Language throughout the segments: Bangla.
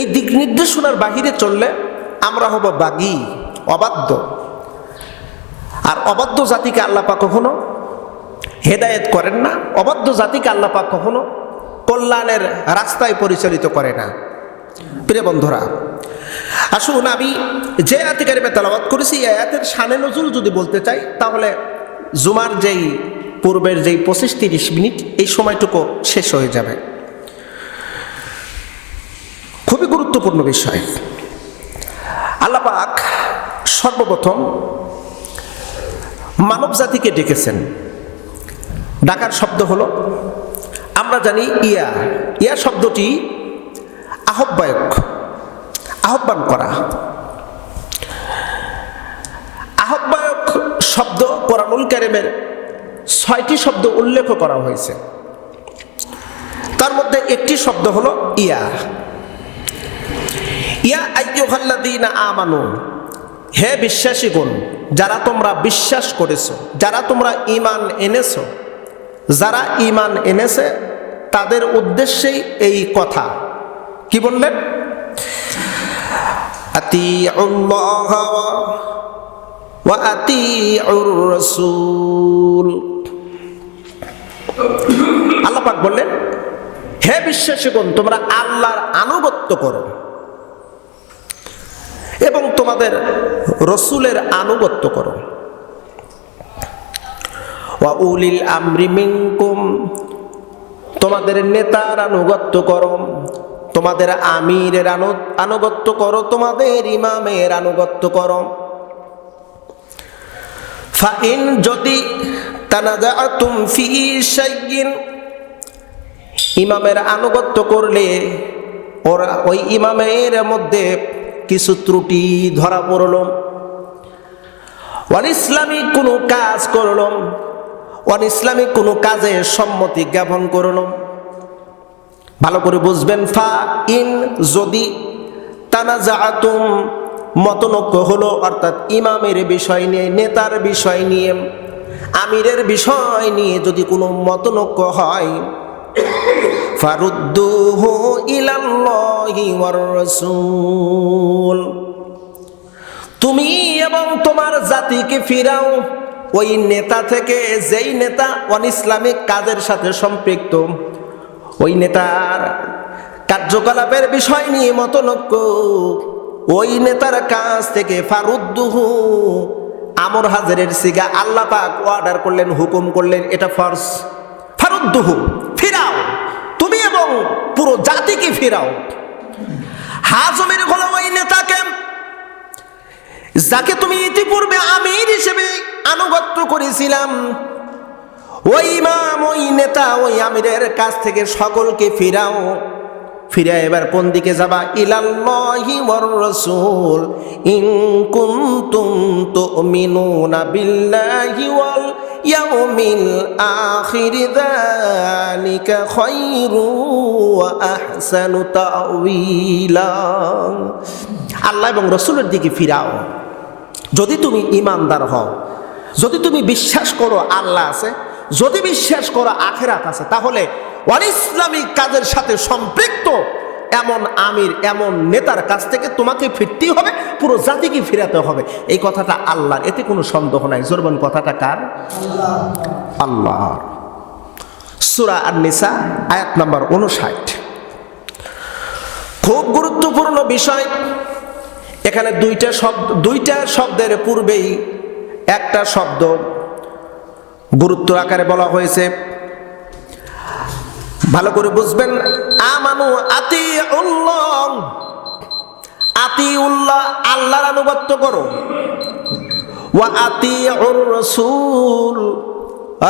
এই দিক নির্দেশনার বাহিরে চললে আমরা হব বাগী, অবাধ্য। আর অবাধ্য জাতিকে আল্লাহ পাক কখনো হেদায়েত করেন না, অবাধ্য জাতিকে আল্লাহ পাক কখনো কল্যাণের রাস্তায় পরিচালিত করে না। প্রিয় বন্ধুরা, আসুন আমি যে আয়াতে কারিমা তেলাওয়াত করেছি এই আয়াতের শানে নজুল যদি বলতে চাই, তাহলে জুমার যেই পূর্বের যেই 25-30 মিনিট এই সময়টুকু শেষ হয়ে যাবে। খুবই গুরুত্বপূর্ণ বিষয়। আল্লাহ পাক সর্বপ্রথম মানব জাতিকে ডেকেছেন। ডাকার শব্দ হলো, আমরা জানি ইয়া, ইয়া শব্দটি আহ্বায়ক, আহ্বান করা। আহ্বায়ক শব্দ কোরআনুল কারীমের 6টি শব্দ উল্লেখ করা হয়েছে। তার মধ্যে একটি শব্দ হলো ইয়া। ইয়া আইয়ুহাল্লাযীনা আমানু, হে বিশ্বাসীগণ, যারা তোমরা বিশ্বাস করেছো, যারা তোমরা ঈমান এনেছো, যারা ঈমান এনেছে তাদের উদ্দেশ্যেই এই কথা। কি বললেন? আতিউল্লাহ ওয়া আতিউর রাসূল। আল্লাহ পাক বললেন, হে বিশ্বাসীগণ, তোমরা আল্লাহর আনুগত্য করো এবং তোমাদের রসুলের আনুগত্য করো। ওয়া উলিল আমরি মিনকুম, তোমাদের নেতার আনুগত্য করো, তোমাদের আমিরের আনুগত্য করো, তোমাদের ইমামের আনুগত্য করো। ফাইন, যদি তানাজাতুম ফি শাইইন, ইমামের আনুগত্য করলে ওরা ওই ইমামের মধ্যে কিছু ত্রুটি ধরা পড়ল, ইসলামিক কোনো কাজ করল, ইসলামিক কোনো কাজে সম্মতি জ্ঞাপন করল। ভালো করে বুঝবেন, ফা ইন, যদি, তানাজাতুম মতনৈক্য হলো, অর্থাৎ ইমামের বিষয় নিয়ে, নেতার বিষয় নিয়ে, আমিরের বিষয় নিয়ে যদি কোনো মতনৈক্য হয়, ফারুদ্দুহু ইলাল্লাহি ওয়ার রাসূল, তুমি এবং তোমার জাতিকে ফিরাও ওই নেতা থেকে যেই নেতা অনিসলামিক কাজের সাথে সম্পৃক্ত, ওই নেতার কার্যকলাপের বিষয় নিয়ে মতনৈক্য, ওই নেতার কাছ থেকে ফারুদ্দুহু, আমর হাজরের সিগা, আল্লাহ পাক অর্ডার করলেন, হুকুম করলেন, এটা ফরজ। ফারুদ্দুহু, ফিরাও, তুমি এবং পুরো জাতিকে ফিরাও। হাজমের হলো ওই নেতাকে যাকে তুমি ইতিপূর্বে আমির হিসেবে আনুগত্য করেছিলাম, ওই ইমাম, ওই নেতা, ওই আমিরের কাছ থেকে সকলকে ফিরাও। ফিরে এবার কোন দিকে যাবা? ইলাল্লাহি ওয়ার রাসূল ইন কুনতুম তুমিনুনা বিল্লাহি ওয়াল ইয়াউমিল আখির, যালিকা খায়রু ওয়া আহসানু তা'ওয়িলা। আল্লাহ এবং রাসূলের দিকে ফিরাও। যদি তুমি ঈমানদার হও, যদি তুমি বিশ্বাস করো আল্লাহ আছে, যদি বিশ্বাস করো আখিরাত আছে, তাহলে অনিসলামিক কাজের সাথে সম্পৃক্ত এমন আমির, এমন নেতার কাছ থেকে তোমাকে ফিরতেই হবে, পুরো জাতিকে ফিরাতে হবে। এই কথাটা আল্লাহর, এতে কোনো সন্দেহ নাই। জোরবান, কথাটা কার? আল্লাহর। সূরা আন-নিসা আয়াত নাম্বার 59। খুব গুরুত্বপূর্ণ বিষয়। এখানে দুইটা শব্দের পূর্বেই একটা শব্দ গুরুত্ব আকারে বলা হয়েছে। ভালো করে বুঝবেন, আমানু আতিউল্লাহ, আতিউল্লাহ, আল্লাহর আনুগত্য করো, ওয়া আতিউর রাসূল,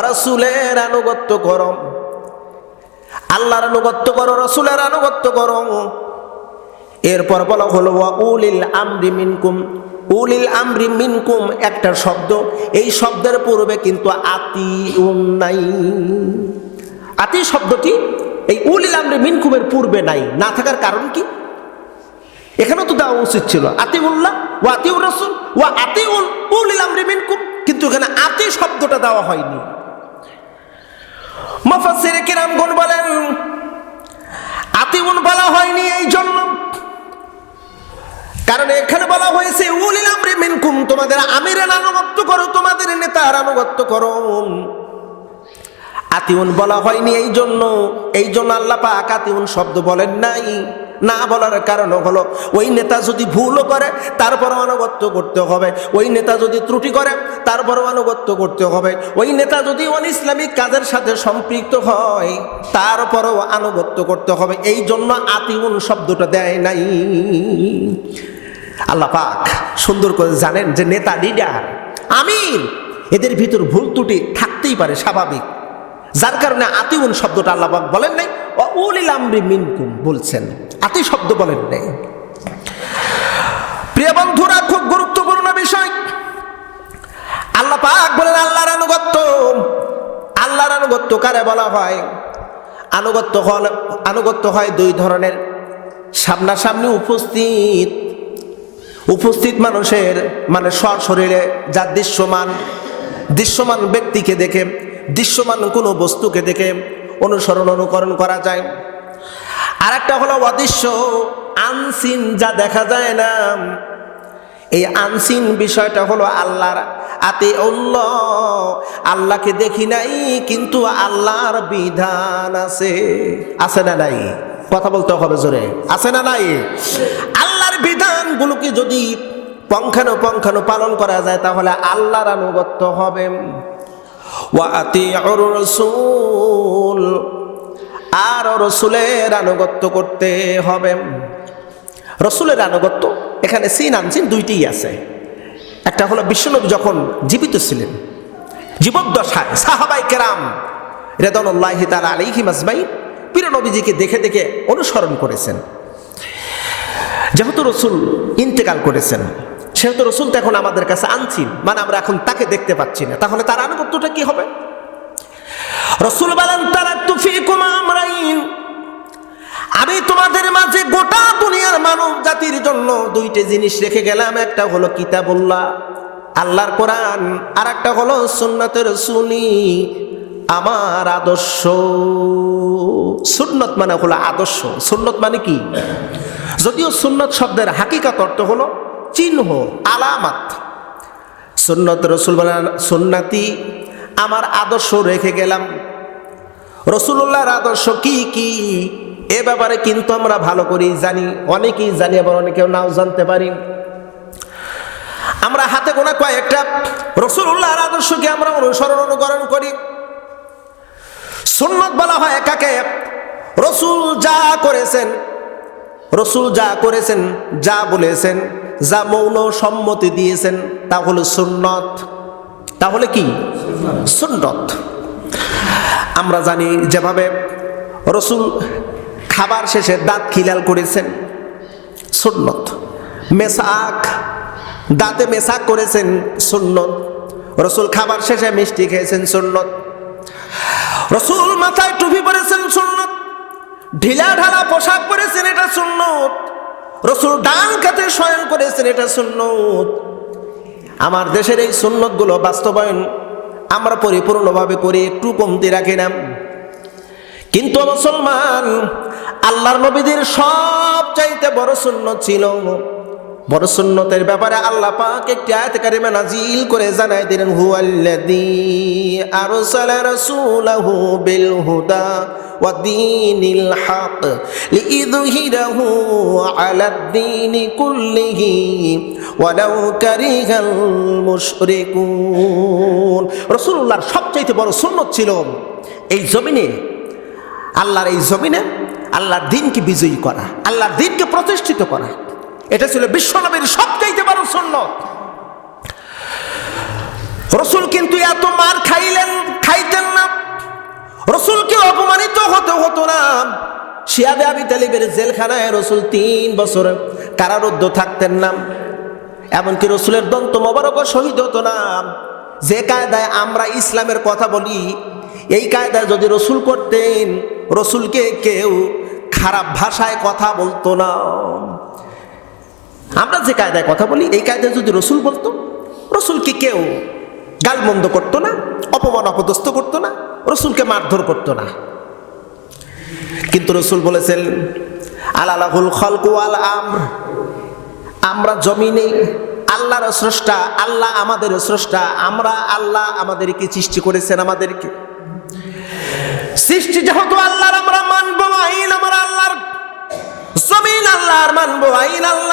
রাসূলের আনুগত্য করো। আল্লাহর আনুগত্য করো, রাসূলের আনুগত্য করো। এরপর বলা হলো ওয়া উলিল আমরি মিনকুম। উলিল আমরি মিনকুম একটা শব্দ, এই শব্দের পূর্বে কিন্তু আতিউন নাই। আতি শব্দটি এই উলিল আমরি মিনকুমের পূর্বে নাই। না থাকার কারণ কি? এখানেও তো দেওয়া উচিত ছিল আতিউল্লাহ ওয়া আতিউর রাসূল ওয়া আতিউল উলিল আমরি মিনকুম, কিন্তু এখানে আতি শব্দটা দেওয়া হয়নি। মুফাসসিরে কিরামগণ বলেন আতিউন বলা হয়নি এই জন্য এখানে বলা হয়েছে উলিল আমরি মিনকুম, তোমাদের আমিরের আনুগত্য করো, তোমাদের নেতার আনুগত্য করো। আতিউন বলা হয়নি এই জন্য আল্লাহ পাক আতিউন শব্দ বলেন নাই। না বলার কারণ হলো ওই নেতা যদি ভুলও করে তারপরও আনুগত্য করতে হবে, ওই নেতা যদি ত্রুটি করে তারপরও আনুগত্য করতে হবে, ওই নেতা যদি ইসলামিক কাজের সাথে সম্পৃক্ত হয় তারপরও আনুগত্য করতে হবে। এই জন্য আতিউন শব্দটা দেয় নাই। আল্লাহ পাক সুন্দর করে জানেন যে নেতা, লিডার, আমির, এদের ভিতর ভুল ত্রুটি থাকতেই পারে, স্বাভাবিক। যার কারণে আতিউন শব্দটা আল্লাহ পাক বলেন নাই, উলিল আমরি মিনকুম বলছেন, আতি শব্দ বলেন নাই। প্রিয় বন্ধুরা, খুব গুরুত্বপূর্ণ বিষয়। আল্লাহ পাক বলেন আল্লাহর আনুগত্য। আল্লাহর আনুগত্য কারে বলা হয়? আনুগত্য হয় দুই ধরনের। সামনাসামনি উপস্থিত মানুষের, মানে সশরীরে যা দৃশ্যমান ব্যক্তিকে দেখে, দৃশ্যমান কোনো বস্তুকে দেখে অনুকরণ করা যায়। আর একটা হলো অদৃশ্য, আনসিন, যা দেখা যায় না। এই আনসিন বিষয়টা হলো আল্লাহর আতিউল্লাহ। আল্লাহকে দেখি নাই কিন্তু আল্লাহর বিধান আছে না নাই? কথা বলতে হবে জোরে, আছে না নাই? আল্লাহর বিধানগুলোকে যদি পঙ্খানো পালন করা যায় তাহলে আল্লাহর আনুগত্য হবে। ওয়া আতিউর রাসূল, আর রসুলের আনুগত্য করতে হবে। রসুলের আনুগত্য এখানে সিন আনসিন দুইটিই আছে। একটা হলো বিশ্বনবী যখন জীবিত ছিলেন, জীবদ্দশায় সাহাবায়ে কেরাম রিদওয়ানুল্লাহি তাআলা আলাইহিম আজমাইন প্রিয় নবীজিকে দেখে দেখে অনুসরণ করেছেন। যেহেতু রসুল ইন্তেকাল করেছেন, সেহেতু রসুল তো এখন আমাদের কাছে আনসিন, মানে আমরা এখন তাকে দেখতে পাচ্ছি না, তাহলে তার আনুগত্যটা কি হবে? রসুল বলেন তারাকতু ফীকুম আমরাইন, আমি তোমাদের মাঝে গোটা দুনিয়ার মানব জাতির জন্য দুইটা জিনিস রেখে গেলাম। একটা হলো কিতাবুল্লাহ, আল্লাহর কোরআন, আর একটা হলো সুন্নাতে রাসূলি, আমার আদর্শ। সুন্নত মানে হলো আদর্শ। সুন্নত মানে কি? যদিও সুন্নত শব্দের হাকিকত অর্থ হলো চিহ্ন, আলামাত। সুন্নত, রসুল বলেন সুন্নতি, আমার আদর্শ রেখে গেলাম। রাসূলুল্লাহর আদর্শ কি কি এ ব্যাপারে কিন্তু আমরা ভালো করেই জানি, অনেকেই জানি, আবার অনেকেও নাও জানতে পারি। আমরা হাতে গোনা কয়েকটা রাসূলুল্লাহর আদর্শকে আমরা অনুকরণ করি। সুন্নত বলা হয় একাকে রসুল যা করেছেন, যা বলেছেন, যা মৌন সম্মতি দিয়েছেন তা হলো সুন্নত। তাহলে কি সুন্নত? আমরা জানি যেভাবে রসুল খাবার শেষে দাঁত খিলাল করেছেন, সুন্নত। দাঁতে মেসাক করেছেন, সুন্নত। রসুল খাবার শেষে মিষ্টি খেয়েছেন, সুন্নত। রসুল মাথায় টুপি পরেছেন, সুন্নত। ঢিলা ঢালা পোশাক পরেছেন, এটা সুন্নত। রসুল ডান কাতে শয়ন করেছেন, এটা সুন্নত। আমার দেশের এই সুন্নতগুলো বাস্তবায়ন আমরা পরিপূর্ণভাবে করি, একটু কমতি রাখি না। কিন্তু মুসলমান, আল্লাহর নবীদের সবচাইতে বড় সুন্নত ছিল। বড় সুন্নতের ব্যাপারে আল্লাহ পাক একটি আয়াত কারিমা নাজিল করে জানাই দিলেন, হুয়াল্লাযী আরসালা রাসূলাহু বিল হুদা ওয়া দীনিল হক লিইযহিরাহু আলাদ দীনি কুল্লিহি ওয়ালাউ কারিহাল মুশরিকুন। রাসূলুল্লাহর সবচাইতে বড় সুন্নত ছিল এই জমিনে, আল্লাহর এই জমিনে আল্লাহর দ্বীনকে বিজয়ী করা, আল্লাহর দ্বীনকে প্রতিষ্ঠিত করা। এটা ছিল বিশ্বনবীর সবচাইতে বড় সুন্নত। রসুল কিন্তু এত মার খাইতেন না, রসুলকে অপমানিত হতো না। শিয়াবে আবি তালিবের জেলখানায় রসুল 3 বছর কারারুদ্ধ থাকতেন না। এমনকি রসুলের দন্ত মোবারকও শহীদ হতো না। যে কায়দায় আমরা ইসলামের কথা বলি, এই কায়দায় যদি রসুল করতেন, রসুলকে কেউ খারাপ ভাষায় কথা বলতো না। আমরা যে কায়দায় কথা বলি, এই কায়দায় যদি রসুল বলতো, রসুলকে কেউ গালমন্দ করতো না, অপমান অপদস্থ করতো না, রসুলকে মারধর করতো না। কিন্তু রসুল বলেছেন, আলালাহুল খালকু ওয়াল আমর, আমরা জমিনে আল্লাহর স্রষ্টা, আল্লাহ আমাদের স্রষ্টা, আমরা আল্লাহ আমাদেরকে সৃষ্টি করেছেন। আমাদেরকে সৃষ্টি যেহেতু আল্লাহর, আমরা মানবো আইন আমরা আল্লাহর, জমিন আল্লাহর, মানবো আইন আল্লাহ।